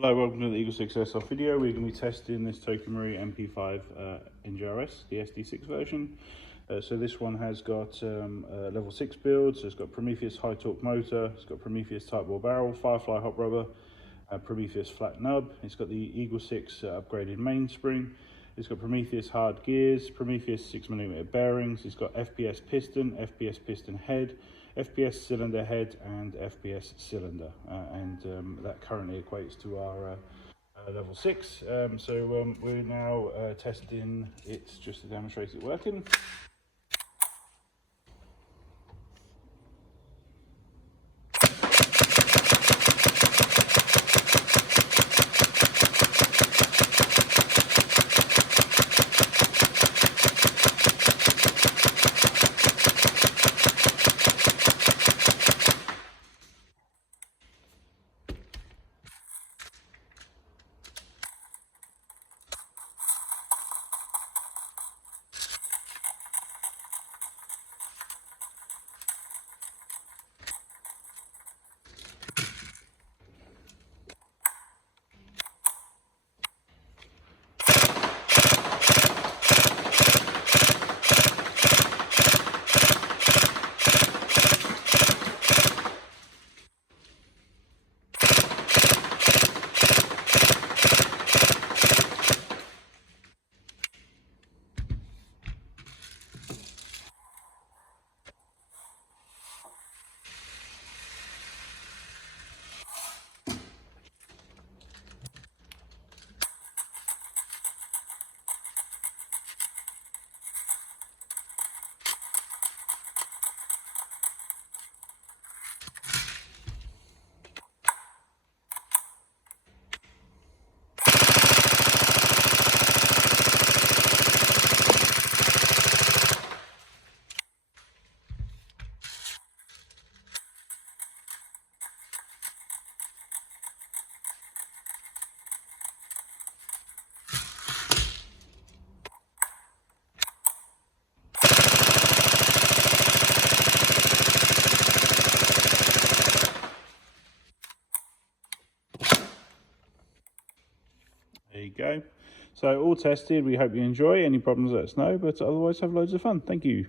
Hello, welcome to the EagleSix Airsoft video. We're going to be testing this TM MP5 NGRS, the SD6 version. So this one has got level 6 build, so it's got Prometheus high torque motor, it's got Prometheus Tightbore barrel, FireFly hot rubber, Prometheus flat nub, it's got the EagleSix upgraded mainspring, it's got Prometheus hard gears, Prometheus 6mm bearings, it's got FPS piston, FPS piston head, FPS cylinder head and FPS cylinder, that currently equates to our level 6. We're now testing it just to demonstrate it working. There you go. So all tested, we hope you enjoy. Any problems, let us know, but otherwise have loads of fun. Thank you.